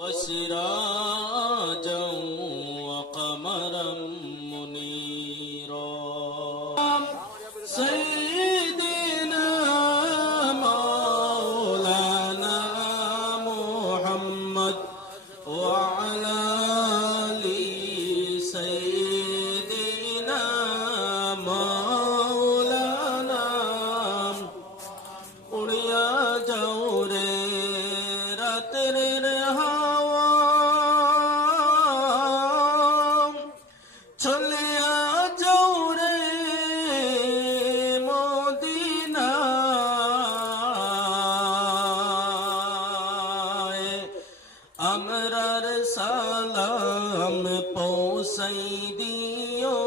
وسراجا وقمرا منيرا سيدنا مولانا محمد وعلى آل سيدنا مولانا उड़िया जाओ रे रात्रिर हावा चलिया जाओ रे मदीनाए আমরার সালাম পৌঁছাই দিও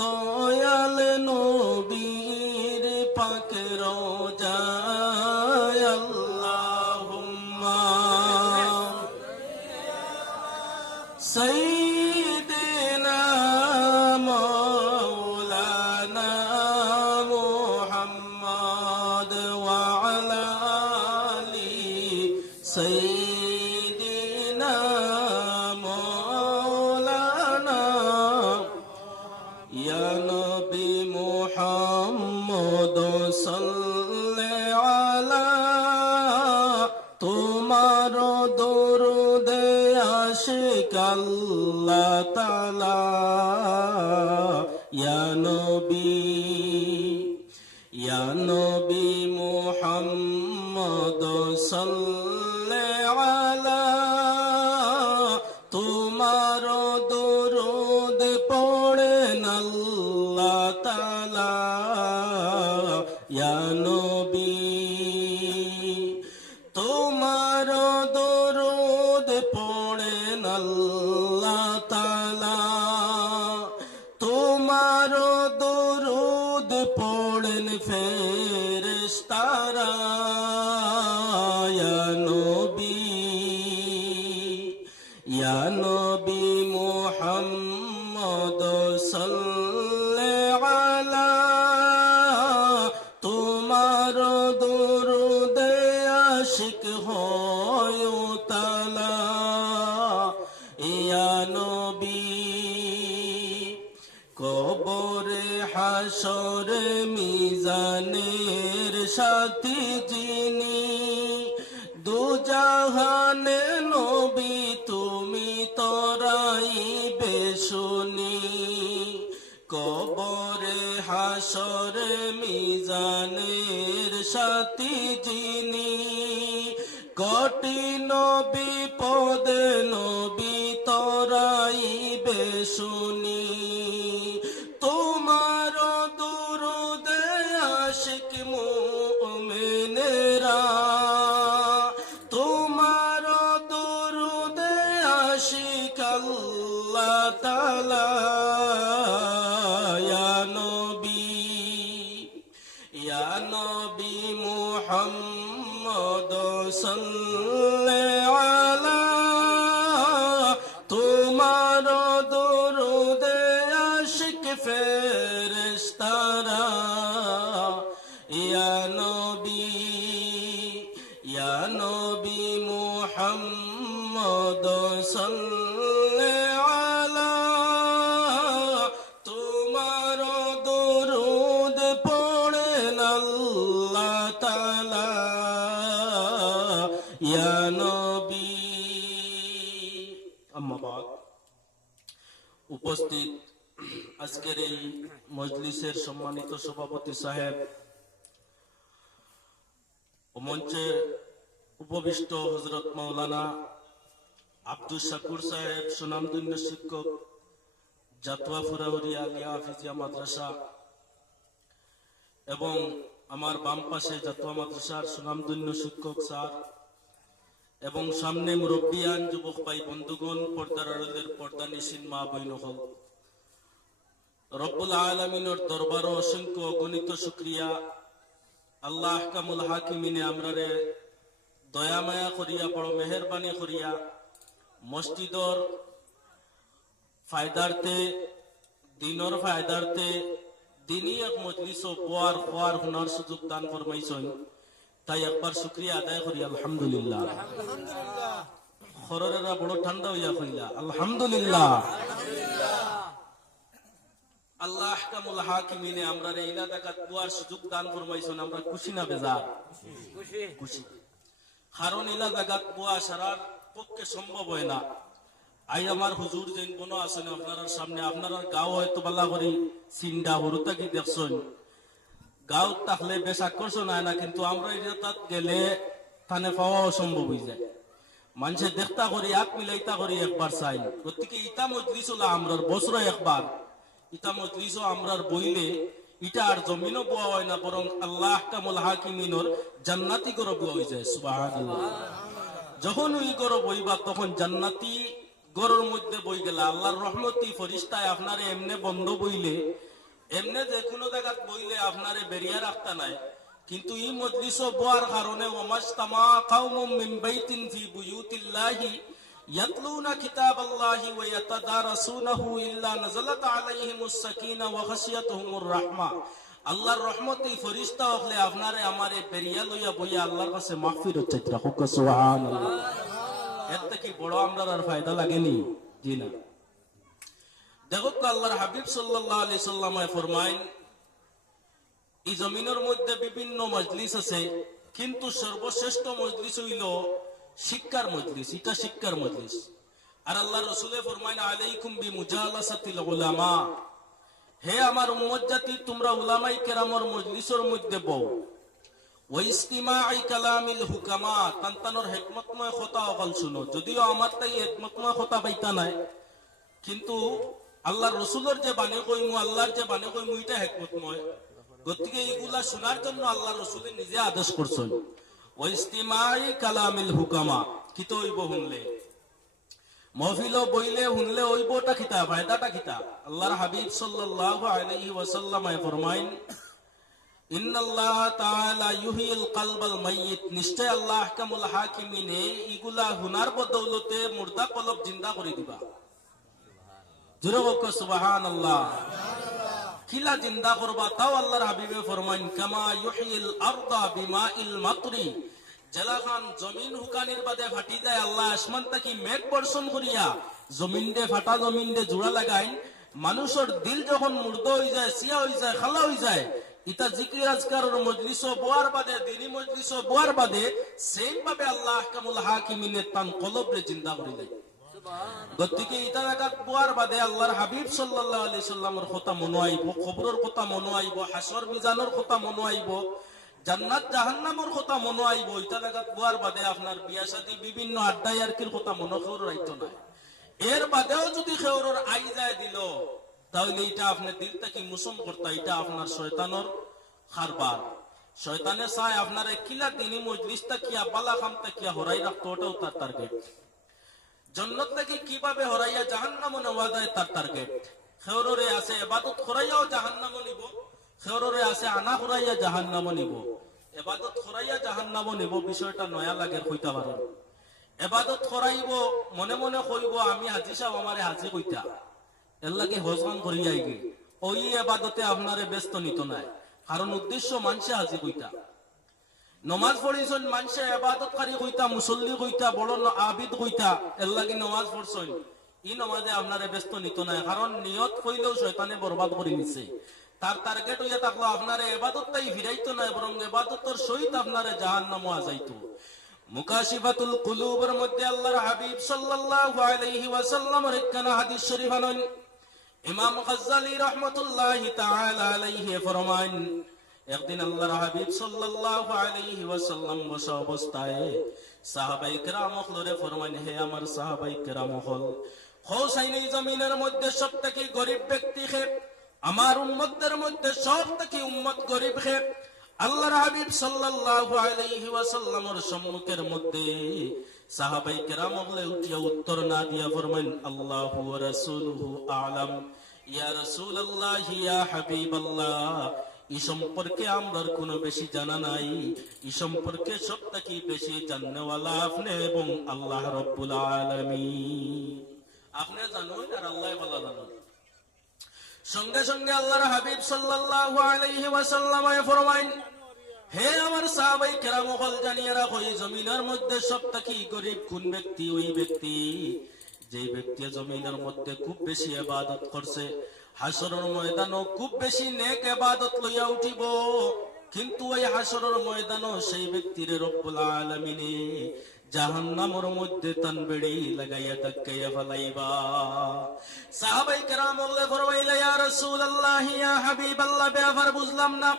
দয়াল নবীর পাক রোজায় আল্লাহুম্মা সাইয়্যিদিনা মাওলানা মুহাম্মদ ওয়া আলা আলি সাইয়্যিদিনা মাওলানা ইয়া নবী মুহাম্মদ সাল্লি আলা তোমার দরুদে আশিক আল্লাহ তাআলা ইয়া নবী মুহাম্মদ সাল্লি আলা তোমার দরুদ পড়েন আল্লাহ তাআলা ইয়া নবী তোমার দরুদ পড়েন আল্লাহ তাআলা তোমার দরুদ পড়েন ফেরেশতারা ইয়া নবী মুহাম্মদ সাল্লি আলা তোমার দরুদে আশিক হয় তাআলা ইয়া নবী কবরে হাসরে মিজানের সাথী যিনি দুজাহানে নবী তুমি তরাইবে শুনি কবরে হাসরে মিজানের সাথী যিনি কঠিন বিপদে নবী তরাইবে শুনি তোমার দরুদে আশিক মুমিনেরা তোমার দরুদে আশিক আল্লাহ তাআলা ইয়া নবী মুহাম্মদ সাল্লি আলা তোমার দরুদে আশিক ফেরেশতারা ইয়া নবী মুহাম্মদ সাল্লি আলা তোমার দরুদ পড়েন আল্লাহ তাআলা ইয়া নবী আম্মা বাদ উপস্থিত আজকের এই মজলিসের সম্মানিত সভাপতি সাহেব ও মঞ্চে উপবিষ্ট হযরত মাওলানা আব্দুল শাকুর সাহেব সুনামধন্য শিক্ষক জাতুয়া ফুরাউরিয়া আলিয়া হাফিজিয়া মাদ্রাসা এবং আমার বাম পাশে জাতুয়া মাদ্রাসার সুনামধন্য শিক্ষক স্যার এবং সামনে মুরব্বিয়ান যুবক ভাই বন্ধুগণ পর্দার আড়ালের পর্দানিশীন মা বোন হল রব্বুল আলামিনের দরবারে অসংখ্য অগণিত শুকরিয়া আল্লাহ আহকামুল হাকিমিনে আমরারে দয়া মায়া করিয়া বড় মেহেরবানি করিয়া মসজিদর ফায়দার্থে দিনর ফায়দার্থে দিনই এক মজলিস বোয়ার খোয়ার হুনার সুযোগ দান ফরমাইছেন তাই একবার শুকরিয়া আদায় করি আলহামদুলিল্লাহ। খররেরা বড় ঠান্ডা হইয়া কইলা আলহামদুলিল্লাহ। আল্লাহ আহকামুল হাকিমিনে আমরা রে ইলা জাকাত বুয়ার সুযোগ দান ফরমাইছেন, আমরা খুশি না বেজার? খুশি। কারণ ইলা জাকাত বুয়া সারার পক্ষে সম্ভব হয় না। আই আমার হুজুর যেন কোনো আছেন আপনার সামনে, আপনার গাঁও হয়তো বালা করি চিন্তা হরুতা কি দেখছেন, গাঁও থাকলে বেশ আকর্ষণ হয় না, কিন্তু আমরা এটা তাত গেলে থানে পাওয়া অসম্ভব হয়ে যায়। মানুষের দেখতা করি আক মিলাইতা করি একবার চাই। গতিকে ইটা মজলিস হলো আমরার বছর একবার, ইটা মজলিসও আমরার বইলে ইটা আর জমিনও বোয়া হয় না, বরং আল্লাহ আহকামুল হাকিমিনর জান্নাতি গরো বোয়া হয়ে যায়। সুবহানাল্লাহ। যখন ওই গরো বইবা তখন জান্নাতি গরুর মধ্যে বই গেলা আল্লাহর রহমতি ফরিস্তায় আপনারে এমনে বন্ধ বইলে, এমনে যে কোনো জায়গাত বইলে আপনারে বেরিয়া রাখতা নাই। কিন্তু এই মজলিস বোয়ার কারণে ওমাজতামা কাওমুম মিন বাইতিন ফি বুয়ুতিল্লাহি ইয়াতলুনা কিতাবাল্লাহি ওয়া ইয়াতাদারাসুনাহু ইল্লা নাযালাত আলাইহিমুস সাকিনা ওয়া খাশিয়াতুহুমুর রাহমা। আল্লাহর রহমতি ফরিস্তা হলে আপনারে আমারে বেরিয়া লইয়া বইয়া আল্লাহর কাছে মাগফিরাত চাইতে রাখো। সুবহানাল্লাহ। এতে কি বড় আমরা আর ফায়দা লাগেনি? জি না। দেখো আল্লাহর হাবিব সাল্লাল্লাহু আলাইহি সাল্লামে ফরমাইন, এই জমিনের মধ্যে বিভিন্ন মজলিস আছে, কিন্তু সর্বশ্রেষ্ঠ মজলিস হইল শিক্ষার মজলিস। এটা শিক্ষার মজলিস। আর আল্লাহ রাসূলে ফরমাইন, আলাইকুম বিমুজালাসাতিল উলামা, হে আমার উম্মত জাতি, তোমরা উলামায়ে কেরামের মজলিসের মধ্যে বও। ওয়া ইসতিমাই কালামিল হুকামা, তানতানোর হিকমতময় কথা অকল শুনো। যদিও আমার তাই হিকমতময় কথা পাইতা নাই, কিন্তু আল্লাহর রাসূলের যে বাণী কইমু, আল্লাহর যে বাণী কইমু, এটা হিকমতময়। গতিকে এইগুলা শোনার জন্য আল্লাহ রাসূল নিজে আদেশ করছেন। ওয়া ইসতিমাই কালামিল হুকামা, কিতো হইব শুনলে, মহফিল বইলে শুনলে হইবটা কিতা, ফায়দাটা কিতা? আল্লাহর হাবিব সাল্লাল্লাহু আলাইহি ওয়াসাল্লাম ফরমাইন, ইন্নাল্লাহ তাআলা ইউহিল কলবাল মাইয়িত, নিশ্চয় আল্লাহ আহকামুল হাকিমিনে ইগুলা হুনার বদৌলতে মুর্দা কলব জিন্দা করে দিবা। জোরে বলো সুবহানাল্লাহ। কিলা জিন্দা করবা? তাও আল্লাহর হাবিবে ফরমাইন, কামা ইউহিল আরদা বিমাইল মাতরি, জেলাখান জমিন হুকানির বাদে ফাটি যায়, আল্লাহ আসমান তাকি মেঘ বর্ষণ করিয়া জমিন দে ফাটা জমিন দে জোড়া লাগাই। মানুষের দিল যখন মুর্দা হয়ে যায়, সিয়া হয়ে যায়, খালা হয়ে যায়, ইতা জিকির আজকারের মজলিস বোয়ার বাদে, দিনী মজলিস বোয়ার বাদে সেম ভাবে আল্লাহ আহকামুল হাকিমিনের তান কলবরে জিন্দা করে দেয়। গতিকে ইতা জায়গা বোয়ার বাদে আল্লাহর হাবিব সাল্লাল্লাহু আলাইহি সাল্লামের কথা মনে আইব, খবরের কথা মনে আইব, হাসর মিজানের কথা মনে আইব, জান্নাত জাহান্নামের কথা মনে আইব। ইতা জায়গা বোয়ার বাদে আপনার বিয়া শাদী বিভিন্ন আড্ডা ইয়ারকির কথা মনে করে রাইতো না। এর বাদেও যদি খেউরর আই যায় দিল, তাহলে এটা আপনার দিল থেকে মুসম করতা, এটা আপনার শয়তানের কারবার। শয়তানে চায় আপনার কিলা দিনী মজলিসটা কিয়া বালা খামটা কিয়া হরাই রাখতো, ওটাও তার টার্গেট। জান্নাত থেকে কিভাবে হরাইয়া জাহান্নামে নেওয়া যায় তার টার্গেট। খেউররে আছে ইবাদত করাইয়াও জাহান্নামে নিব, খেউররে আছে আনা করাইয়া জাহান্নামে নিব। ইবাদত করাইয়া জাহান্নামে নিব, বিষয়টা নয়া লাগে কইতা পারে। ইবাদত করাইব মনে মনে কইব আমি হাজি সাহেব আমারে হাজি কইতা, এর লাগে হজগান করিয়াই গে, ওই ইবাদতে আপনারে ব্যস্ত নিত নাই। কারণ উদ্দেশ্য মানুষে হাজি কইতা। নমাজ পড়িছেন মানুষে ইবাদতকারী কইতা, মুসল্লি কইতা, বড় আবিদ কইতা, এর লাগে নমাজ পড়ছেন। ই নমাজে আপনারে ব্যস্ত নিত নাই, কারণ নিয়ত কইলেও শয়তানে বরবাদ করে নিছে। তার টার্গেট হইয়া থাকলো আপনারে ইবাদতটাই ফিরাইতো না, বরং ইবাদতের সহিত আপনারে জাহান্নামে আজাইতো। মুকাশিফাতুল কুলুবের মধ্যে আল্লাহর হাবিব সাল্লাল্লাহু আলাইহি ওয়াসাল্লামের একখানা হাদিস শরীফ আনেন। ইমাম গাজ্জালী রাহমাতুল্লাহি তাআলা আলাইহি ফরমান, একদিন আল্লাহর হাবিব সাল্লাল্লাহু আলাইহি ওয়াসাল্লাম বসা অবস্থায় সাহাবায়ে কেরাম হলরে ফরমান, হে আমার সাহাবায়ে কেরাম হল, হোসাইনী জমিনের মধ্যে সবথেকে গরিব ব্যক্তি কে? আমার উম্মতদের মধ্যে সবথেকে উম্মত গরিব কে? আল্লাহর হাবিব সাল্লাল্লাহু আলাইহি ওয়াসাল্লামের সম্মুখের মধ্যে সাহাবায়ে কেরাম হলে উঠিয়া উত্তর না দিয়া ফরমান, আল্লাহু ওয়া রাসূলুহু আ'লাম, ইয়া রাসূলুল্লাহ ইয়া হাবিবাল্লাহ, এই সম্পর্কে আমরার কোনো বেশি জানা নাই, এই সম্পর্কে সবথেকে বেশি জাননেওয়ালা আপনি এবং আল্লাহ রাব্বুল আলামিন। আপনি জানেন আর আল্লাহ ভালো জানেন। সঙ্গে সঙ্গে আল্লাহর হাবিব সাল্লাল্লাহু আলাইহি ওয়াসাল্লাম ফরমাইন, হে আমার সাহাবাই কেরাম হল জানিয়ে রাখো, এই জমিনের মধ্যে সবথেকে গরিব কোন ব্যক্তি? ওই ব্যক্তি যে ব্যক্তি জমিনের মধ্যে খুব বেশি ইবাদত করছে, হাসরের ময়দানও খুব বেশি নেক ইবাদত লইয়া উঠিব, কিন্তু ওই হাসরের ময়দানও সেই ব্যক্তির রব্বুল আলামিনে জাহান্নামের মধ্যে তানবেড়ি লাগাইয়া তাকাইয়া ফলাইবা। সাহাবাই কেরাম বললে ফরমাইলা, ইয়া রাসূলুল্লাহ, ইয়া হাবিবাল্লাহ, ব্যাপার বুঝলাম না।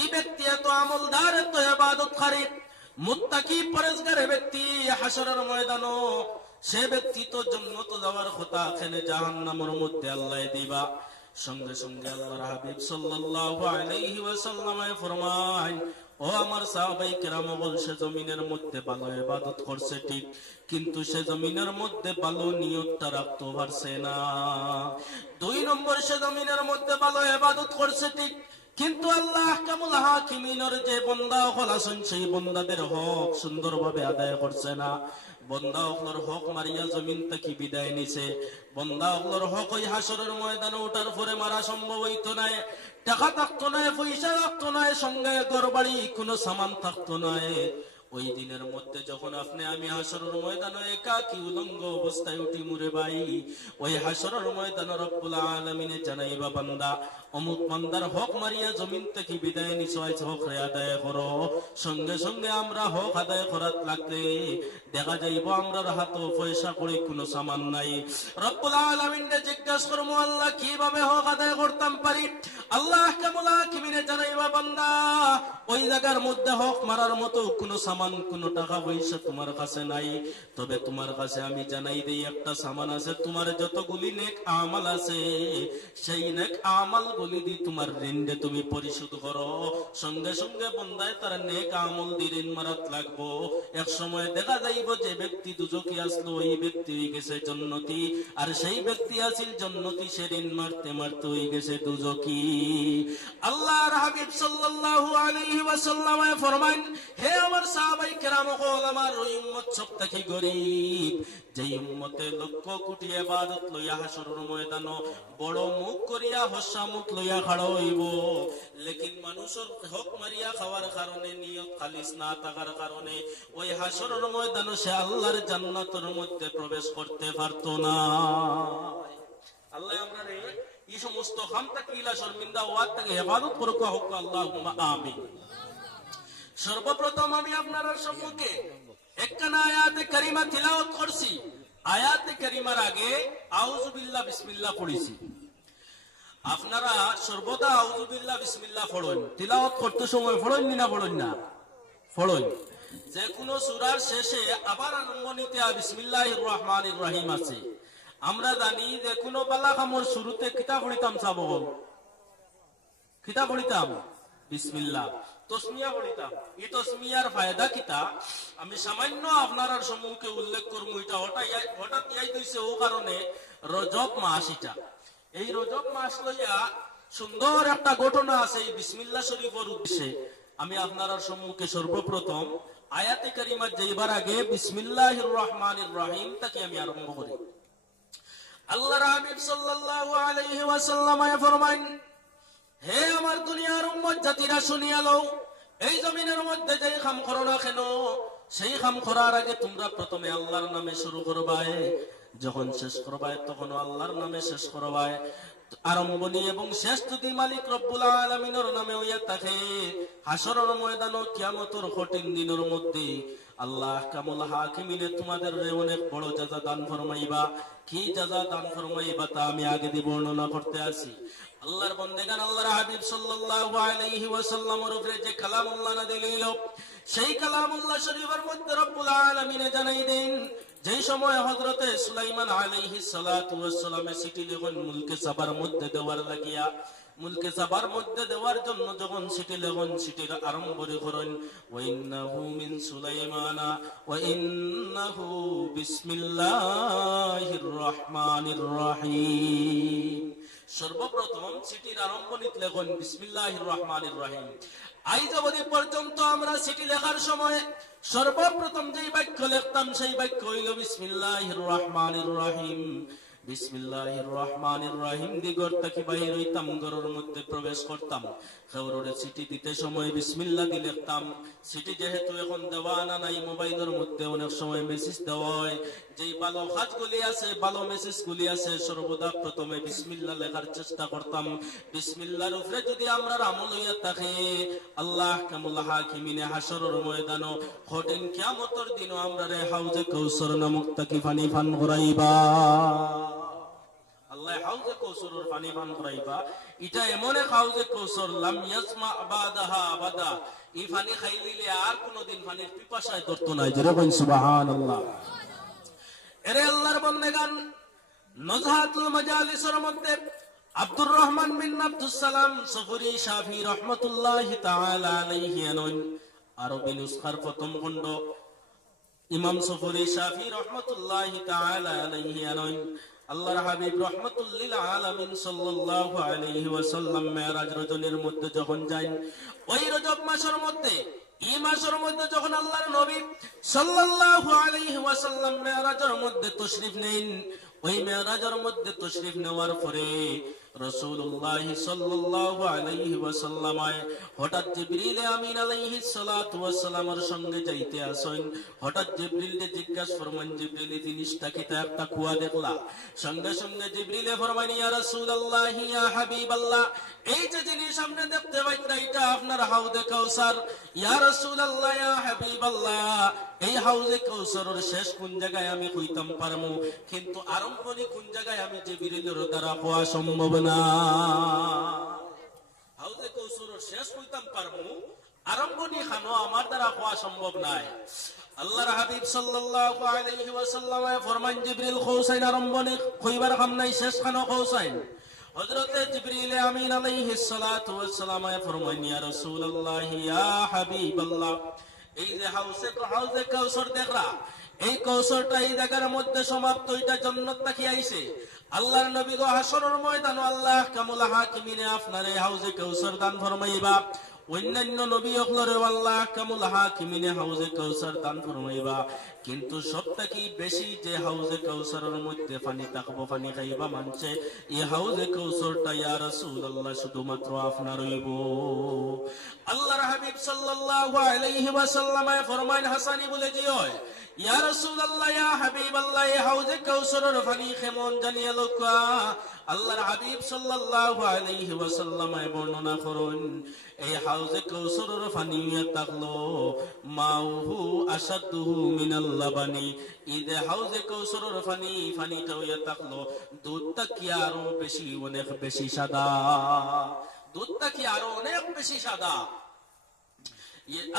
এই ব্যক্তি এত আমলদার, এত ইবাদতকারী, মুত্তাকি পরেজগার ব্যক্তি, হাসরের ময়দানও সে ব্যক্তি তো জান্নাত যাওয়ার কথা, এখানে জাহান্নামের মধ্যে আল্লাহ দিবা। সঙ্গে সঙ্গে আল্লাহর হাবিব সাল্লাল্লাহু আলাইহি ওয়াসাল্লাম ফরমায়, ও আমার সাহাবাই কেরাম, সে জমিনের মধ্যে ভালো ইবাদত করছে ঠিক, কিন্তু সে জমিনের মধ্যে ভালো নিয়তটা রাখতে পারছে না। 2 নম্বর, সে জমিনের মধ্যে ভালো ইবাদত করছে ঠিক, কিন্তু আল্লাহ আহকামুল হাকিমিনের যে বান্দা হল আছেন, সেই বান্দাদের হক সুন্দরভাবে আদায় করছে না। বান্দা হকর হক মারিয়া জমিন থেকে বিদায় নিছে। বান্দা হকর হক ওই হাসরের ময়দানে ওঠার পরে মারা সম্ভব হইতো না। টাকা থাকতো না, পয়সা থাকতো না, সঙ্গে ঘরবাড়ি কোনো সামান থাকতো না। ওই দিনের মধ্যে যখন আপনি আমি হাসরের ময়দানে একাকী উলঙ্গ অবস্থায় উঠি মুরে ভাই, ওই হাসরের ময়দানে রব্বুল আলামিনে জানাইবা, বান্দা অমুক বান্দার হক মারিয়া জমিন থেকে বিদায় নিছ, হক আদায় করো। সঙ্গে সঙ্গে আমরা হক আদায় করার লাগলে দেখা যাইব আমরা হাত পয়সা করে কোনো সামান নাই। রব্বুল আলামিনে জিজ্ঞাসা করবো, আল্লাহ কিভাবে হক আদায় করতাম পারি? আল্লাহ আহকামুল হাকিমিনে জানাইবা, বান্দা ওই জায়গার মধ্যে হক মারার মতো কোনো সামান, কোনো টাকা পয়সা তোমার কাছে নাই। তবে তোমার কাছে আমি জানাই দেই, একটা সামান আছে, তোমার যতগুলি নেক আমাল আছে, সেই নেক আমাল গুলি দি তোমার ঋণে তুমি পরিশোধ করো। সঙ্গে সঙ্গে বন্দায় তার নেক আমল দি ঋণ মারাত লাগবো। এক সময় দেখা যাইব যে ব্যক্তি দুজকি আসলো, ওই ব্যক্তি হয়ে গেছে জান্নাতি, আর সেই ব্যক্তি আসিল জান্নাতি, সে ঋণ মারতে মারতে হয়ে গেছে দুজকি। আল্লাহর হাবিব সাল্লাল্লাহু আলাইহি ওয়াসাল্লাম ফরমান, হে আমার সাহাবাই কেরাম হল, আমার ওই উম্মত সবথেকে গরীব, যে উম্মতে লক্ষ কোটি ইবাদত লইয়া হাসরের ময়দানে বড় মুখ করিয়া হস্যা মুখ লইয়া খাড়া হইব, লেকিন মানুষের হক মারিয়া খাওয়ার কারণে, নিয়ত খালিস না থাকার কারণে ওই হাসরের ময়দানে সে আল্লাহর জান্নাতের মধ্যে প্রবেশ করতে পারত না। আল্লাহ আমরা এই সমস্ত খামতা কিলা শর্মিন্দা ওয়াত থেকে হেফাজত করুক, আল্লাহুম্মা আমিন। সর্বপ্রথম আমি আপনার সম্মুখে একখানা আয়াতে কারিমা তিলাওয়াত করছি। আয়াতে কারিমার আগে আউযু বিল্লাহ বিসমিল্লাহ পড়েছি। আপনারা সর্বদা আউযু বিল্লাহ বিসমিল্লাহ পড়ুন। তিলাওয়াত করতে সময় পড়ুন না পড়ুন না? পড়ুন। যে কোনো সূরার শেষে আবার আরম্ভ নিতে বিসমিল্লাহির রহমানির রহিম আছে। আমরা জানি যে কোনো বালা কামর শুরুতে কিতাব পড়িতাম, সাবল কিতাব পড়িতাম বিসমিল্লাহ, তসমিয়া পড়িতাম। এই তসমিয়ার ফায়দা কিতা আমি সামান্য আপনার সম্মুখে উল্লেখ করবো। এটা হঠাৎ ইয়াই দিয়েছে ও কারণে, রজব মাস এটা। এই রজব মাস লইয়া সুন্দর একটা ঘটনা আছে। এই বিসমিল্লাহ শরীফের উদ্দেশ্যে আমি আপনার সম্মুখে সর্বপ্রথম আয়াতে কারিমা যাইবার আগে বিসমিল্লাহির রহমানির রহিম তাকে আমি আরম্ভ করি। আল্লাহর হাবিব সাল্লাল্লাহু আলাইহি ওয়াসাল্লাম ফরমান, হে আমার দুনিয়ার উম্মত জাতিরা শুনিয়া লও, এই জমিনের মধ্যে যেই কাম করো না কেন, সেই কাম করার আগে তোমরা প্রথমে আল্লাহর নামে শুরু করবায়, যখন শেষ করবায় তখন আল্লাহর নামে শেষ করবায়। আরম্ভনি এবং শেষ যদি মালিক রব্বুল আলামিনের নামে হইয়া থাকে, হাসরের ময়দান ও কিয়ামতের কঠিন দিনের মধ্যে আল্লাহ আহকামুল হাকিমিনে তোমাদের অনেক বড় জাযা দান ফরমাইবা। কি জাযা দান ফরমাইবা তা আমি আগে দিয়ে বর্ণনা করতে আসি। আল্লাহর বন্দেগান আল্লাহর হাবিব সাল্লাল্লাহু আলাইহি ওয়াসাল্লামের উপরে যে কালামুল্লাহ নাযিল হইল, সেই কালামুল্লাহ শরীফের মধ্যে রব্বুল আলামিন জানাই দেন, যেই সময় হযরতে সুলাইমান আলাইহিস সালাতু ওয়াস সালামে চিঠি লিখন মুলকে সাবার মধ্যে দেওয়ার লাগিয়া, মুলকে সাবার মধ্যে দেওয়ার জন্য যখন চিঠি লিখন, চিঠির আরম্ভ করেন ওয়া ইন্নাহু মিন সুলাইমানা ওয়া ইন্নাহু বিসমিল্লাহির রহমানির রহিম। সর্বপ্রথম চিঠির আরম্ভণীতে লেখন বিসমিল্লাহির রহমানির রহিম। আজ অবধি পর্যন্ত আমরা চিঠি লেখার সময় সর্বপ্রথম যেই বাক্য লিখতাম সেই বাক্য হইল বিসমিল্লাহির রহমানির রহিম। বিসমিল্লাহির রহমানির রহিম দিগর তাকি বাহির হইতাম, ঘরের মধ্যে প্রবেশ করতাম। খেউরে চিঠি দিতে সময় বিসমিল্লাহ দিয়ে লিখতাম। চিঠি যেহেতু এখন দেওয়া আনা নাই, মোবাইলের মধ্যে অনেক সময় মেসেজ দেওয়া হয়। যেই ভালো কাজগুলি আছে, ভালো মেসেজগুলি আছে, সর্বদা প্রথমে বিসমিল্লাহ লেখার চেষ্টা করতাম। বিসমিল্লাহর উপরে যদি আমরা আমল হইয়া থাকি, আল্লাহ কামুল হাকিমিনে হাসরের ময়দানও কঠিন কিয়ামতের দিনও আমরা রে হাউজে কাউসার নামক তাকি পানি পান করাইবা। আল্লাহ হাউজে কাউসারের পানি পান করাইবা। এটা এমন এক হাউজে কাউসার লাম ইয়াসমা আবাদাহা আবাদা। এই পানি খাইলে আর কোনদিন পানির পিপাসায় ধরতো না। যেরকম সুবহানাল্লাহ। এরে আল্লাহর বান্দাগান, নজহাতুল মাজালিসের মধ্যে আব্দুর রহমান বিন আব্দুস সালাম সফরি শাফি রাহমাতুল্লাহি তাআলা আলাইহি আনন আরবি নুসখার প্রথম খণ্ড। ইমাম সফরি শাফি রাহমাতুল্লাহি তাআলা আলাইহি আনন আল্লাহর হাবিব রাহমাতুল লিল আলামিন সাল্লাল্লাহু আলাইহি ওয়াসাল্লাম মেরাজ রজনীর মধ্যে যখন যান, ওই রজব মাসের মধ্যে, এই মাসের মধ্যে যখন আল্লাহর নবী সাল্লাল্লাহু আলাইহি ওয়াসাল্লাম মেরাজের মধ্যে তাশরীফ নেন, ওই মেরাজের মধ্যে তাশরীফ নেওয়ার পরে রাসূলুল্লাহ সাল্লাল্লাহু আলাইহি ওয়াসাল্লাম হঠাৎ জিবরিল আমিন আলাইহিস সালাতু ওয়াস সালামের সঙ্গে যাইতে আসেন। হঠাৎ জিবরিলকে জিজ্ঞাসা ফরমান, জিবরিল জিনিসটা কি? তা একটা কুয়া দেখলা। সঙ্গে সঙ্গে জিবরিলে ফরমান, ইয়া রাসূলুল্লাহ ইয়া হাবিবাল্লাহ, এই যে জিনিস আপনি দেখতে পাইতেন, এটা আপনার হাউজে কাউসার। ইয়া রাসূলুল্লাহ ইয়া হাবিবাল্লাহ, এই হাউজে কাউসারের শেষ কোন জায়গায় আমি কইতাম পারমু, কিন্তু আরম্ভনি কোন জায়গায় আমি জিবরিলের দ্বারা হওয়া সম্ভব না। হাউজে কাউসারের শেষ কইতাম পারমু, আরম্ভনি খানো আমার দ্বারা হওয়া সম্ভব নাই। আল্লাহর হাবিব সাল্লাল্লাহু আলাইহি ওয়াসাল্লাম ফরমান, জিবরিল কৌসাইন আরম্ভনি কইবার কাম নাই, শেষ খানো কৌসাইন। হযরতে জিবরিল আমিন আলাইহিস সালাতু ওয়াস সালাম ফরমান, ইয়া রাসূলুল্লাহ ইয়া হাবিবাল্লাহ, এই যে হাউজে কাউসার দেখরা, এই কাউসারটা এই জায়গার মধ্যে সমাপ্ত, এটা জান্নাত নাকি আইছে। আল্লাহর নবী গো হাসরের ময়দানে আল্লাহ কামুল হাকিমিনে আপনার এই হাউজে কাউসার দান ফরমাইবা। অন্যান্য নবী হলরে আল্লাহ কামুল হাকিমিনে হাউজে কাউসার দান ফরমাইবা। কিন্তু সবথেকে বেশি যে হাউজে কাউসারের মধ্যে পানি থাকবো, পানি খাইবা মানছে, এই হাউজে কাউসারটা ইয়া রাসূলুল্লাহ শুধুমাত্র আপনার হইব। আল্লাহর হাবিব সাল্লাল্লাহু আলাইহি ওয়াসাল্লাম ফরমান, হাসানি বলে যে হয়, ইয়া রাসূলুল্লাহ ইয়া হাবিবাল্লাহ, এই হাউজে কাউসারের পানি কেমন জানিয়া লোকা। আল্লাহর হাবিব সাল্লাল্লাহু আলাইহি ওয়াসাল্লাম বর্ণনা করুন, এই হাউজে কাউসারের পানি থাকলো মাউহু আসাদুহু মিনাল লাবানি, ইদে হাউজে কাউসারের পানিটা হইয়া থাকলো দুধটা কি আরো বেশি, অনেক বেশি সাদা। দুধটা কি আরো অনেক বেশি সাদা।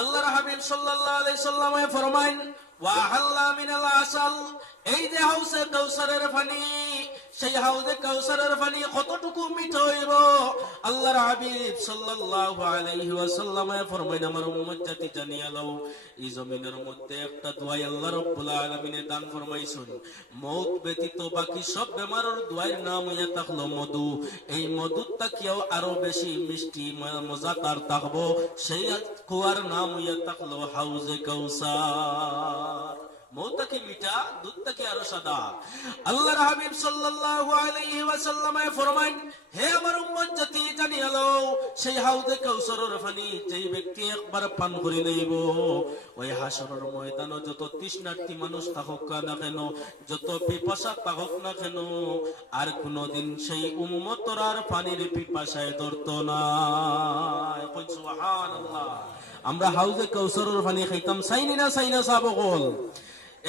আল্লাহর হাবিব সাল্লাল্লাহু আলাইহি সাল্লাম ফরমান, ওয়া হাল্লা মিনাল আসাল, এই যে হাউজে কাউসারের পানি, সেই হাউজে কাউসারের পানি কতটুকু মিঠা হইব। আল্লাহর হাবিব সাল্লাল্লাহু আলাইহি ওয়াসাল্লাম ফরমায়, আমার উম্মত জাতি জানিয়া লও, এই জমিনের মধ্যে একটা দোয়া আল্লাহ রাব্বুল আলামিন দান ফরমাইছেন, মউত ব্যতীত বাকি সব বেমারের দোয়ার নাম হইয়া থাকলো মধু। এই মধুটা কিও আরো বেশি মিষ্টি মজাদার থাকবো, সেই কুয়ার নাম হইয়া থাকলো হাউজে কাউসার। মৌতা কি মিঠা, দুধটা কি আরো সাদা। আল্লাহর হাবিব সাল্লাল্লাহু আলাইহি ওয়াসাল্লাম ফরমান, হে আমার উম্মত জাতি জানিয়া লও, সেই হাউজে কাউসারের পানি যেই ব্যক্তি একবার পান করে লইব, ওই হাসরের ময়দানে যত তৃষ্ণার্তী মানুষ থাকুক না কেন, যত পিপাসা থাকুক না কেন, আর কোনদিন সেই উম্মতর আর পানির পিপাসায় ধরতো না। সুবহানাল্লাহ। আমরা হাউজে কাউসারের পানি খাইতাম, চাইনি না চাইনা সাবকল।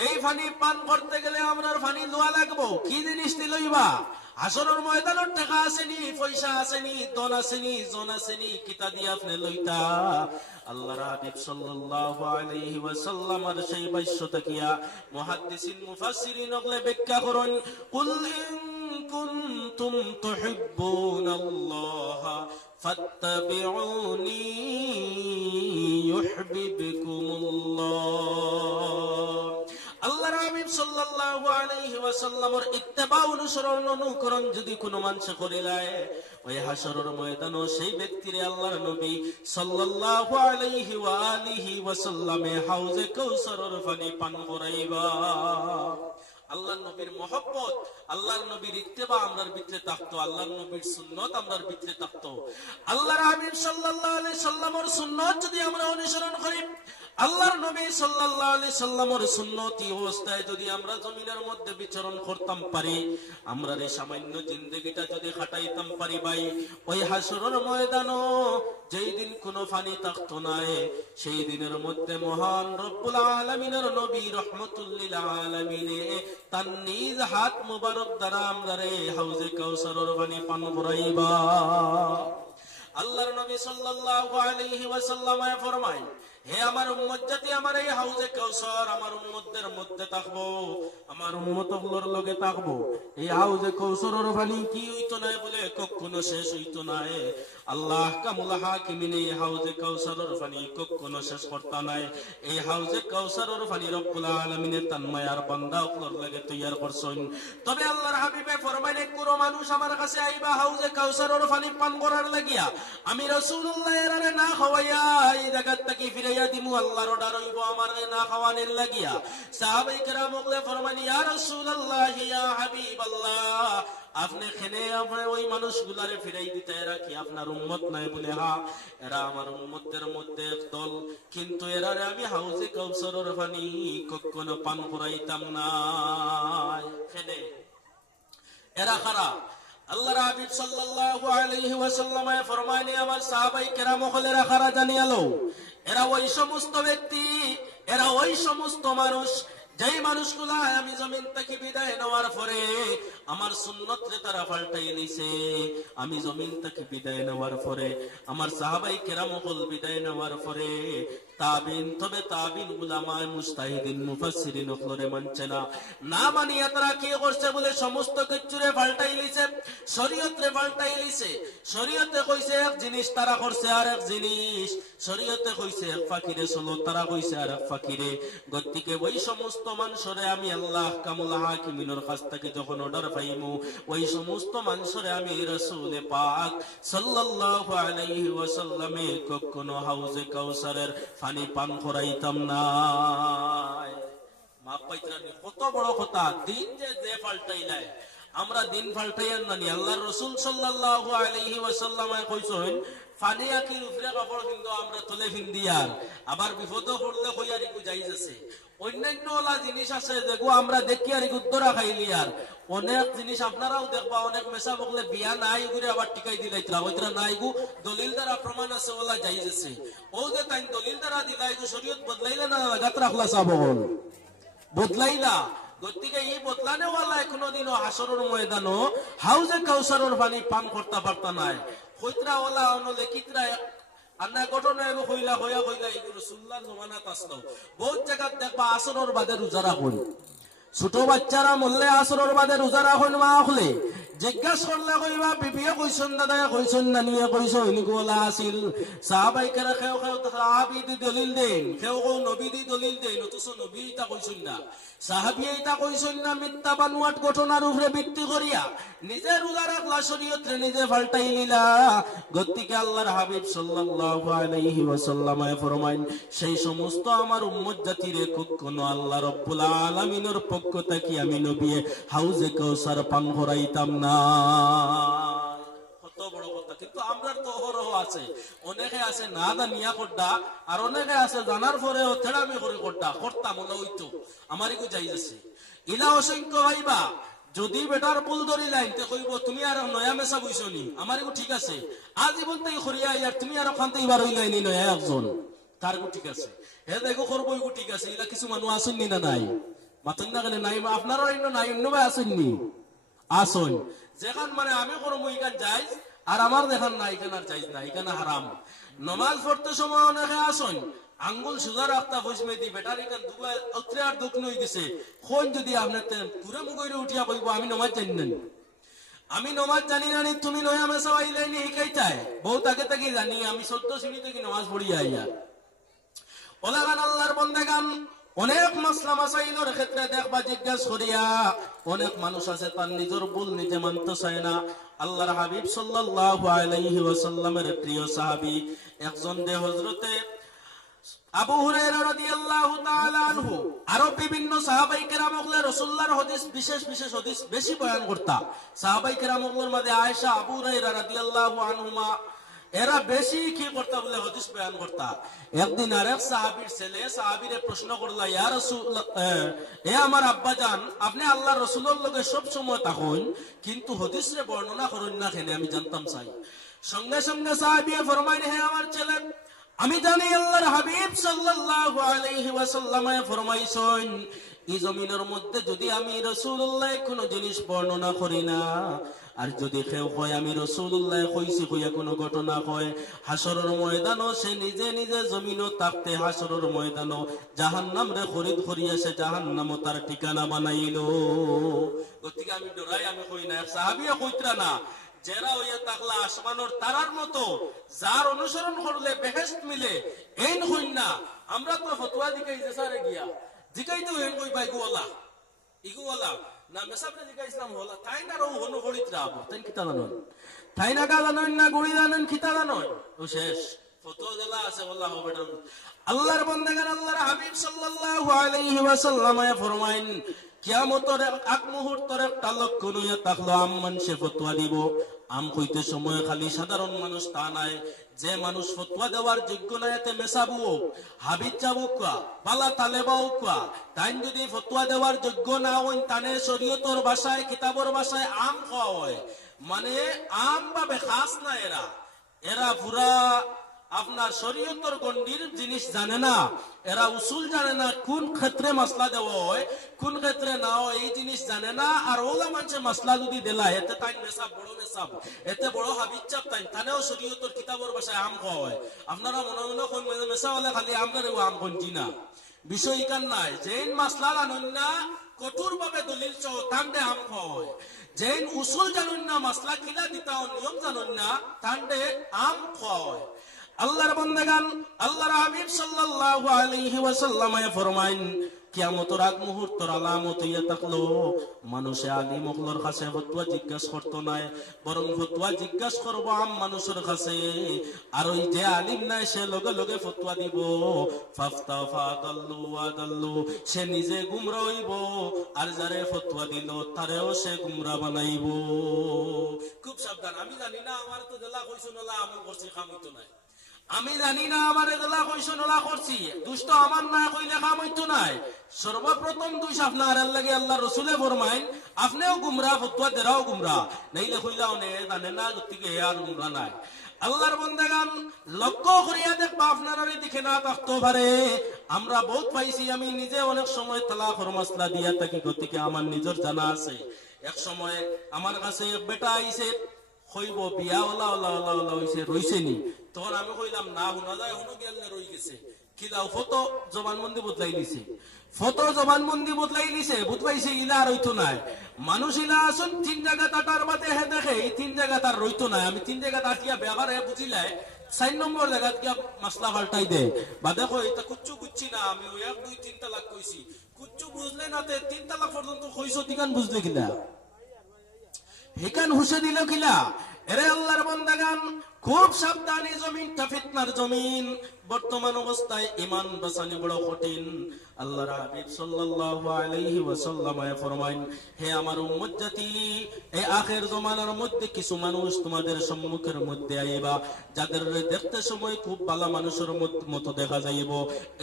এই পানি পান করতে গেলে আমরার পানি দোয়া লাগবো, কি জিনিস লইবা? হাসরের ময়দানের টাকা আসেনি, পয়সা আসেনি, দন আসেনি, জন আসেনি, কিতা দিয়ে আপনি লইতা। আল্লাহর হাবিব সাল্লাল্লাহু আলাইহি ওয়াসাল্লামের সেই বাক্য তাকিয়া মুহাদ্দিসিন মুফাসসিরিন ওগলে ব্যাখ্যা করেন, কুল ইন কুনতুম তুহিব্বুনাল্লাহ ফাত্তাবিউনি ইউহিব্বুকুমুল্লাহ। আল্লাহর হাবিব সাল্লাল্লাহু আলাইহি ওয়াসাল্লামের ইত্তেবা অনুসরণ অনুকরণ যদি কোনো মানুষ করিলায়, ওই হাসরের ময়দানে সেই ব্যক্তিরে আল্লাহর নবী সাল্লাল্লাহু আলাইহি ওয়া আলিহি ওয়াসাল্লামে হাউজে কাউসারের পানি পান করাইবা। আল্লাহর নবীর মহব্বত, আল্লাহর নবীর ইত্তেবা আমরার ভিতরে থাকতো, আল্লাহর নবীর সুন্নত আমরার ভিতরে থাকতো। আল্লাহর হাবিব সাল্লাল্লাহু আলাইহি সাল্লামের সুন্নত যদি আমরা অনুসরণ করি, আল্লাহর নবী সাল্লাল্লাহু আলাইহি সাল্লামের সুন্নতি অবস্থায় যদি আমরা জমিনের মধ্যে বিচরণ করতাম পারি, আমরা এই সামান্য জিন্দেগিটা যদি কাটাইতাম পারি ভাই, ওই হাসরের ময়দানও যেই দিন কোনো পানি থাকতো না, সেই দিনের মধ্যে মহান রব্বুল আলামিনের নবী রহমাতুল লিল আলামিনে তার নিজ হাত মুবারক দ্বারা আমরা হাউজে কাউসারের পানি পান করাইবা। আল্লাহর নবী সাল্লাল্লাহু আলাইহি ওয়াসাল্লাম ফরমায়, হে আমার উম্মত জাতি, আমার এই হাউজে কাউসার আমার উম্মতদের মধ্যে থাকবো, আমার উম্মতগুলোর লগে থাকবো। এই হাউজে কাউসারের পানি কি হইতো না বলে কখনো শেষ হইতো না। আল্লাহ কামুল হাকিমিন এই হাউজে কাউসারের পানি কখনো শেষ করতা নাই। এই হাউজে কাউসারের পানি রব্বুল আলামিনের তার মায়ার বান্দাগুলোর লাগে তৈয়ার করছেন। তবে আল্লাহর হাবিবে ফরমাইলেন, কোন মানুষ আমার কাছে আইবা হাউজে কাউসারের পানি পান করার লাগিয়া, আমি রাসূলুল্লাহ এরারে না খাওয়াইয়া এই জায়গা থেকে ফিরাইয়া দিমু। আল্লাহর অর্ডার হইব আমার না খাওয়ানোর লাগিয়া। সাহাবায়ে কেরাম বলে ফরমান, ইয়া রাসূলুল্লাহ ইয়া হাবিবাল্লাহ, আপনি খেলে আপনি ওই মানুষগুলারে ফিরাই দিতে রাখি আপনার উম্মত নাই বলে? হ্যাঁ, এরা আমার উম্মতদের মধ্যে একদল, কিন্তু এরারে আমি হাউজে কাউসারের পানি কখনো পান করাইতাম না। খেলে এরা খারাপ। আল্লাহর হাবিব সাল্লাল্লাহু আলাইহি ওয়াসাল্লাম ফরমায়নি, আমার সাহাবায়ে কেরাম হলেরা খারা জানিয়া লও, এরা ওই সমস্ত ব্যক্তি, এরা ওই সমস্ত মানুষ যেই মানুষগুলা আমি জমিন থেকে বিদায় নেওয়ার পরে আমার সুন্নতরে তারা পাল্টাই নিছে। আমি জমিন থেকে বিদায় নেওয়ার পরে আমার সাহাবায়ে কেরাম হল বিদায় নেওয়ার পরে তাবিন, তবে তাবিন উলামায়ে মুজতাহিদিন মুফাসসিরিন হলরে মানছে না। না মানিয়া তারা কি করছে বলে সমস্ত কিছুরে পাল্টাই নিছে, শরীয়তরে পাল্টাই নিছে। শরীয়তে কইছে এক জিনিস, তারা করছে আর এক জিনিস। শরীয়তে কইছে এক ফাকিরে চলো, তারা কইছে আর এক ফাকিরে। গতিকে ওই সমস্ত মানুষরে আমি আল্লাহ কামুল হাকিমিনের কাছ থেকে যখন অর্ডার পাইমু, ওই সমস্ত মানুষরে আমি রাসূল পাক সাল্লাল্লাহু আলাইহি ওয়াসাল্লামে কখনো হাউজে কাউসারের পানি পান করাইতাম না। মা পাইতরানি কত বড় কথা। দিন যে পাল্টাইলাই, আমরা দিন পাল্টাইয়ার নানি। আল্লাহর রাসূল সাল্লাল্লাহু আলাইহি ওয়াসাল্লাম কইছেন, পানি আকির উপরে কাপড় কিন্তু আমরা তলে ফিন্দিয়ার, আবার বিপদ পড়লে কইয়ারি কো যাইজ আছে। অন্যান্য ওলা জিনিস আছে দেখো আমরা দেখি আর উত্তরা খাইলি। আর অনেক জিনিস আপনারাও দেখবা, অনেক মেসা বকলে বিয়া নাই ঘুরে আবার টিকাই দিলাইতরা, ওইতরা নাই গো দলিল দ্বারা প্রমাণ আছে ওলা যাইজ আছে। ও যে তাই দলিল দ্বারা দিলাই গো শরীয়ত বদলাইলা না গাতরা খোলা সাবহল বদলাইলা। গতিকে এই বদলানে ওয়ালা কোনদিনও হাসরের ময়দানও হাউজে কাউসারের পানি পান করতে পারতা নাই। কইতরা ওলা অনলে কিতরা আন্না ঘটনা এগো কইলা হইয়া কইলা এই রাসূলুল্লাহ জমানাত আসলো। বহুত জায়গা দেখবা আসরের বাদে রোজা রাখুন, ছোট বাচ্চারা মরলে আসরের বাদে রোজা রাখুন। মা হলে জিজ্ঞাস করলে কইবা বিবিয়ে কইছন, দাদায়া কইছন, নানিয়ে কইছ, ইনগোলা আছিল। সাহাবায়ে কেরাম কেউ কেউ সাহাবী দি দলিল দেন, কেউ কেউ নবী দি দলিল দেন, অথচ নবী এটা কইছন না, সাহাবী এটা কইছন না। মিথ্যা বানোয়াট ঘটনার উপরে ভিত্তি করিয়া নিজে রোজা রাখলা, শরীয়তরে নিজে পাল্টাই নিলা। গতিকে আল্লাহর হাবিব সাল্লাল্লাহু আলাইহি ওয়াসাল্লাম ফরমাইন, সেই সমস্ত আমার উম্মত জাতিরে কখনো আল্লাহ রাব্বুল আলামিনের পক্ষ থেকে আমি নবী হাউজে কাউসার পান করাইতাম না। কত বড় কথা। কিন্তু আমরার তো অহরহ আছে, অনেকে আছে না জানিয়া করডা, আর অনেকে আছে জানার পরেও থেড়ামি করে করডা। করতাম মনে হইতো আমারই কো যাই আছে। ইলা অসংখ্য ভাইবা যদি বেটার পুল ধরি লাইন তে কইব তুমি আর নয়া মেসা বইছনি, আমারই কো ঠিক আছে। আজীবন তাই খরিয়া আর তুমি আর ওখান থেকে বার হইলাইনি নয়া একজন, তার কো ঠিক আছে। হে দেখো করবই কো ঠিক আছে। ইলা কিছু মানুষ আসেননি না নাই মাতন না গেলে নাই, আপনারও নাই অন্য ভাই আসেননি আসন। যেখান মানে আমি করবো এখান যাই, আর আমার দেখান না এখানে আর যাইজ না, এখানে হারাম। নমাজ পড়তে সময় অনেকে আসন আঙ্গুল সুজা রাখতা বসবে দি বেটার এখান দুবার উত্তরে আর দক্ষিণ হয়ে গেছে। কোন যদি আপনার পুরো মুগরে উঠিয়া কইব আমি নমাজ জানি না, আমি নমাজ জানি না, তুমি নয়া মেসা আইলাইনি এই চাই বহুত আগে থেকে জানি। আমি 14 শ্রেণী থেকে নমাজ পড়ি আইয়া। ওলাগান আল্লাহর বন্দেগান অনেক মাসলা মাসাইলের ক্ষেত্রে দেখবা জিজ্ঞেস করিয়া অনেক মানুষ আছে তার নিজের ভুল নিজে মানতে চায় না। আল্লাহর হাবিব সাল্লাল্লাহু আলাইহি ওয়াসাল্লামের প্রিয় সাহাবী একজন দে হযরতে আবু হুরায়রা রাদিয়াল্লাহু তাআলা আনহু আরো বিভিন্ন সাহাবায়ে কেরামগণ রাসূলুল্লাহর হাদিস বিশেষ বিশেষ হাদিস বেশি বয়ান করতা। সাহাবায়ে কেরামগণের মধ্যে আয়েশা, আবু হুরায়রা রাদিয়াল্লাহু আনহুমা এরা বেশি কি করতা বলে হাদিস বয়ান করতা। একদিন আরেক সাহাবীর ছেলে সাহাবীরে প্রশ্ন করলা, ইয়া রাসূলুল্লাহ, এ আমার আব্বাজান, আপনি আল্লাহর রাসূলের লগে সব সময় থাকুন কিন্তু হাদিসে বর্ণনা করেন না কেন, আমি জানতাম চাই। সঙ্গে সঙ্গে সাহাবী ফরমাইন, হে আমার ছেলে, আমি জানি আল্লাহর হাবিব সাল্লাল্লাহু আলাইহি ওয়াসাল্লাম ফরমাইছেন, এই জমিনের মধ্যে যদি আমি রাসূলুল্লাহ কোন জিনিস বর্ণনা করি না, আর যদি কেউ কয় আমি রাসূলুল্লাহ কইছি কইয়া কোনো ঘটনা কয়, হাসরের ময়দানও সে নিজে নিজে জমিনও থাকতে হাসরের ময়দানও জাহান্নাম রে খরিদ করিয়া সে জাহান্নামও তার ঠিকানা বানাইলো। গতিকে আমি ডরাই, আমি কই না, সাহাবীয়া কইতরা না, যারা হইয়া থাকলা আসমানোর তারার মতো, যার অনুসরণ করলে বেহেশত মিলে, এই হইন না। আমরা তো ফতোয়া দিকাই যে সারে গিয়া দিকাই তো হেন কই ভাই গোলা ইগুওয়ালা না মেসাবরে দিকাই ইসলাম হলা তাই না রো হনো গড়িত রাবো তাই কিতা জানেন, তাই না গা জানেন না গড়ি জানেন কিতা জানেন, ও শেষ ফতোয়া দেলা আছে আল্লাহ বেটা। আল্লাহর বান্দাগান আল্লাহর হাবিব সাল্লাল্লাহু আলাইহি ওয়াসাল্লাম ফরমাইন, কিয়ামতের আগ মুহূর্তের একটা লক্ষণ হইয়া থাকলো আম মানুষে ফতোয়া দিব। আম কইতে সময় খালি সাধারণ মানুষ তা নাই, যে মানুষ ফতোয়া দেওয়ার যোগ্য না এতে মেসাবু হাবিজ যাবো কুয়া পালা তালেবাও কুয়া, তাই যদি ফতোয়া দেওয়ার যোগ্য না হইন তানে শরীয়তর ভাষায় কিতাবর ভাষায় আম খাওয়া হয়, মানে আম ভাবে খাস না। এরা এরা পুরা আপনার শরীয়তর গণ্ডির জিনিস জানে না, এরা উসুল জানে না, কোন ক্ষেত্রে মাসলা দেওয়া হয় কোন ক্ষেত্রে না হয় এই জিনিস জানে না। আর ওলা মানুষের মাসলা যদি দেলা এতে তাই মেসাব বড় মেসাব এতে বড় হাবিজ চাপ তাই তানেও শরীয়তর কিতাবর ভাষায় আম খাওয়া হয়। আপনারা মনে মনে কোন মেসা হলে খালি আমরাও আম কঞ্চি না, বিষয় ইকান নাই। যেন মাসলা জানুন না কঠোর ভাবে দলিল সহ তান্ডে আম খাওয়া হয়, যেন উসুল জানুন না মাসলা কিলা দিতা নিয়ম জানুন না তান্ডে আম খাওয়া হয়। আল্লাহর বান্দাগান আল্লাহর হাবিব সাল্লাল্লাহু আলাইহি ওয়াসাল্লাম ফরমাইন, কিয়ামতের আগ মুহূর্তের আলামত হইয়া থাকলো মানুষে আলিম ওগুলোর কাছে ফতোয়া জিজ্ঞাসা করতো না, বরং ফতোয়া জিজ্ঞাসা করবো আম মানুষের কাছে। আর ওই যে আলিম নাই সে লগে লগে ফতোয়া দিব, ফাফতাফাদাল্লু ওয়াদাল্লু, সে নিজে গুমরা হইব আর যারে ফতোয়া দিল তারেও সে গুমরা বানাইব। খুব সাবধান। আমি জানি না আমার তো দেলা কইছো নলা আমল করছি কাম হইতো না, আমি জানি না আমার এদলা কইছো নলা করছি দুষ্ট আমার না কইলে কাম হইতো নাই। সর্বপ্রথম দুই আপনার লাগে আল্লাহ রসুলে ফরমাইন, আপনিও গুমরা ফতোয়া দেরাও গুমরা, নাইলে কইলাও নে জানে না গতিকে আর গুমরা নাই। আল্লাহর বান্দাগান লক্ষ্য করিয়া দেখবা আপনারা দিকে না থাকতে পারে। আমরা বহুত পাইছি, আমি নিজে অনেক সময় তালাকের মাসলা দিয়া থাকি, গতিকে আমার নিজের জানা আছে। এক সময় আমার কাছে বেটা আইছে, কইব বিয়া ওলা ওলা ওলা ওলা হইছে রইছে নি, তখন আমি কইলাম না শোনা যায় হনো গেল রই গেছে কি দাও, ফটো জবানবন্দি বদলাই দিছে, ফটো জবানবন্দি বদলাই দিছে, বুঝবাইছে ইলা আর রইতো নাই। মানুষ ইলা আসুন তিন জায়গা তাটার বাদে হে দেখে এই তিন জায়গা তার রইতো নাই, আমি তিন জায়গা তাটিয়া ব্যবহার হে বুঝিলাই 4 নম্বর জায়গা গিয়া মাসলা পাল্টাই দে বা দেখো এটা কুচ্ছু বুঝছি না, আমি ওই 1 2 3 তালাক কইছি, কুচ্ছু বুঝলে না তে 3 তালাক পর্যন্ত কইছো তিকান বুঝলে কিনা হেকান হুসে দিল কিলা। এরে আল্লাহর বান্দাগান খুব সাবধানী, জমিনটা ফিতনার জমিন। বর্তমান অবস্থায় ঈমান বাঁচানো বড় কঠিন। আল্লাহর হাবিব সাল্লাল্লাহু আলাইহি ওয়াসাল্লাম ফরমাইন, হে আমার উম্মত জাতি, এই আখের জমানার মধ্যে কিছু মানুষ তোমাদের সম্মুখের মধ্যে আইবা, যাদের দেখতে সময় খুব ভালো মানুষের মতো দেখা যাইব।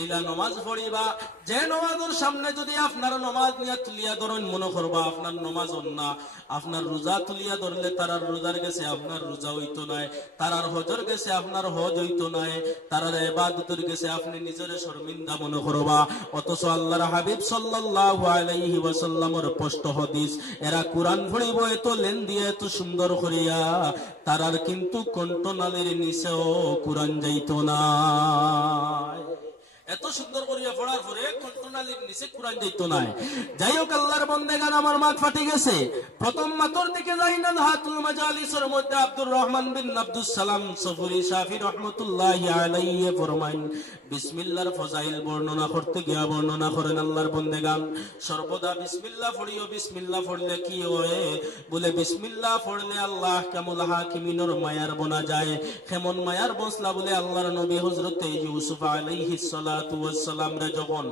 এলা নামাজ পড়িবা, যে নামাজের সামনে যদি আপনার নামাজ নিয়া তুলিয়া ধরেন মনে করবা আপনার নামাজ না, আপনার রোজা তুলিয়া ধরলে তারার রোজার গেছে আপনার রোজা হইতো নাই, তারার হজর গেছে আপনার হজ হইতো নাই, তারার ইবাদতের গেছে আপনি নিজের শর্মিন্দা মনে করবা। অথচ আল্লাহর হাবিব সাল্লাল্লাহু আলাইহি ওয়াসাল্লামের স্পষ্ট হাদিস, এরা কোরআন পড়িব এত লেন দিয়ে এত সুন্দর করিয়া, তারার কিন্তু কণ্ঠনালীর নিচেও কোরআন যাইতো না। এত সুন্দর করিয়া পড়ার পরে কণ্ঠনালীর নিচে কোরআন যাইতো না। যাই হোক আল্লাহর বান্দাগান আমার মাথ ফাটি গেছে। প্রথম মাতর দিকে যাই না, হাতুল মাজালিসের মধ্যে আব্দুর রহমান বিন আব্দুস সালাম সফরি শাফি রাহমাতুল্লাহি আলাইহি ফরমাইন, বিসমিল্লাহর ফজাইল বর্ণনা করতে গিয়া বর্ণনা করেন আল্লাহর বান্দাগান সর্বদা বিসমিল্লাহ পড়িও। বিসমিল্লাহ পড়লে কি হয় বলে, বিসমিল্লাহ পড়লে আল্লাহ কামুল হাকিমিনের মায়ার বনা যায়। কেমন মায়ার বসলা বলে, আল্লাহর নবী হযরতে ইউসুফ আলাইহিস সালাতু সালাতু ওয়াস সালাম রে যখন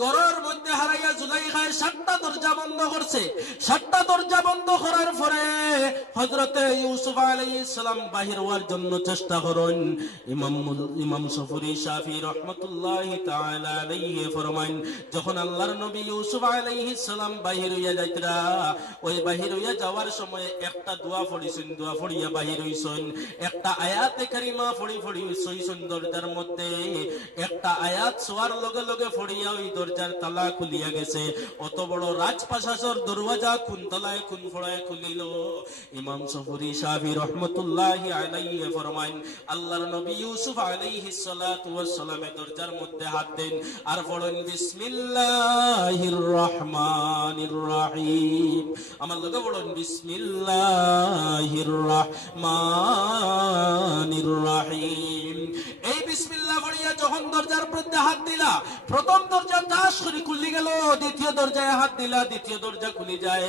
ঘরের মধ্যে হারাইয়া জুলাইখায় 7টা দরজা বন্ধ করছে, 7টা দরজা বন্ধ করার পরে হযরতে ইউসুফ আলাইহিস সালাম বাহির হওয়ার জন্য চেষ্টা করেন। ইমাম সফরি শাফি রাহমাতুল্লাহি তাআলা আলাইহি ফরমায়েন, যখন আল্লাহর নবী ইউসুফ আলাইহিস সালাম বাহির হইয়া যাইতরা, ওই বাহির হইয়া যাওয়ার সময় একটা দোয়া পড়িছেন, দোয়া পড়িয়া বাহির হইছেন, একটা আয়াতে কারিমা পড়ি সইছেন দরজার মধ্যে, একটা আয়াত ছোঁয়ার লগে লগে পড়িয়া ওই দরজার তালা খুলিয়া গেছে। অত বড় রাজপ্রাসাদের দরওয়াজা কোন তালায় কোন ফড়ায় খুলিল। ইমাম সফরি শাফি রাহমাতুল্লাহি আলাইহি ফরমায়েন, আল্লাহর নবী ইউসুফ আলাইহিস সালাতু ওয়াস সালামের দরজার মধ্যে হাত দেন আর পড়েন বিসমিল্লাহির রহমানির রহিম। আমার লগে পড়েন বিসমিল্লাহির রহমানির রহিম। এই বিসমিল্লাহ পড়িয়া যখন দরজার মধ্যে হাত দিলা, প্রথম দরজা ঠাস করে খুলে গেল, দ্বিতীয় দরজায় হাত দিলা, দ্বিতীয় দরজা খুলে যায়।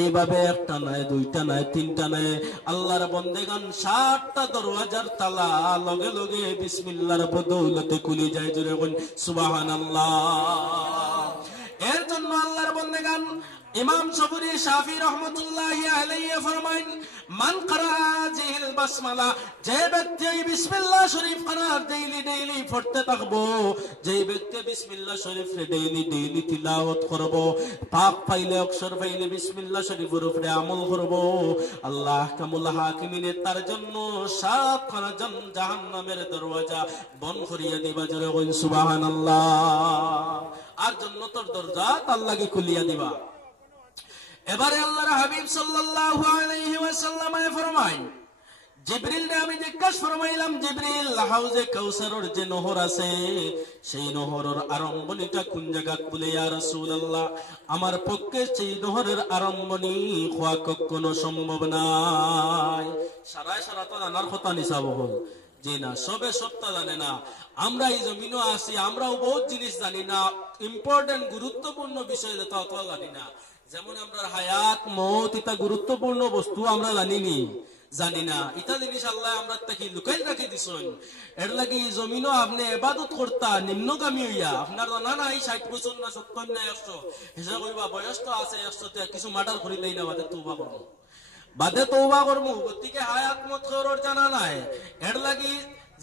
এইভাবে একটা নয়, দুইটা নয়, তিনটা নয়, আল্লাহর বন্দেগান 7টা দরওয়াজার তালা লগে লগে বিসমিল্লাহর বদৌলতে খুলে যায়। জোরে বলেন সুবহানাল্লাহ। এর জন্য আল্লাহর বন্দেগান ইমাম সবরি শাফি রহমতুল্লাহি আলাইহি ফরমায়েন, মান করা জিল বাসমালা, যে ব্যক্তি এই বিসমিল্লাহ শরীফ করার ডেইলি পড়তে থাকবো, যে ব্যক্তি বিসমিল্লাহ শরীফ ডেইলি তিলাওয়াত করব, পাক পাইলে অক্ষর পাইলে বিসমিল্লাহ শরীফের উপরে আমল করব, আল্লাহ কামুল হাকিমিনে তার জন্য 7খানা জাহান্নামের দরওয়াজা বন্ধ করিয়া দিবা। জোরে বলেন সুবহানাল্লাহ। আর জান্নাতের দরজা তার লাগি খুলিয়া দিবা। এবারে আল্লাহর হাবিব সাল্লাল্লাহু আলাইহি ওয়াসাল্লাম ফরমায়, জিবরিলকে আমি জিজ্ঞাসা ফরমাইলাম, জিবরিল, হাউজে কাউসারের যে নহর আছে, সেই নহরের আরম্ভণিটা কোন জায়গা? বলে ইয়া রাসূলুল্লাহ, আমার পক্ষে সেই নহরের আরম্ভণি হওয়া কখনো সম্ভব নাই। সারা তো জানার কথা নিসাব হল যে না, সবে সবটা জানে না। আমরা এই জমিনও আছি, আমরাও বহুত জিনিস জানি না, ইম্পর্টেন্ট গুরুত্বপূর্ণ বিষয় যেটা অত জানি না। যেমন আমরা হায়াত মওত, এটা গুরুত্বপূর্ণ বস্তু আমরা জানি না। এটা জিনিস আল্লাহ আমরা তাকে লুকাই রাখি দিছেন। এর লাগি জমিনও আপনি ইবাদত করতা নিম্নগামী হইয়া, আপনার জানা নাই 60 বছর না 70 না 100 হিসাব হইবা, বয়স তো আছে 100, কিছু মার্ডার করিলেই না বাদে তওবা করমু। গতিকে হায়াত মত খবর জানা নাই, এর লাগি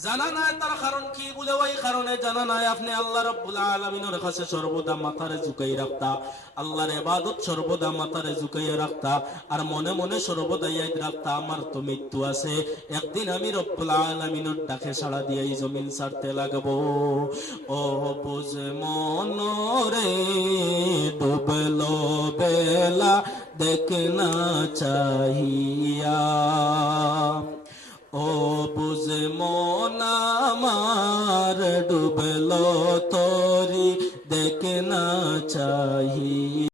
জানা নাই তার কারণ কি বলে, ওই কারণে জানা নাই আপনি আল্লাহ রাব্বুল আলামিনের কাছে সর্বদা মাথারে ঝুঁকাই রাখতা, আল্লাহর ইবাদত সর্বদা মাথারে ঝুঁকাই রাখতা, আর মনে মনে সর্বদা ইয়াদ রাখতা আমার তো মৃত্যু আছে, একদিন আমি রব্বুল আলামিনের ডাকে সাড়া দিয়ে এই জমিন ছাড়তে লাগবো। ও বুঝে মনরে ডুবলো বেলা দেখনা চাহিয়া, ও বুঝে মন আমার ডুবলো তোরি দেখনা চাহি।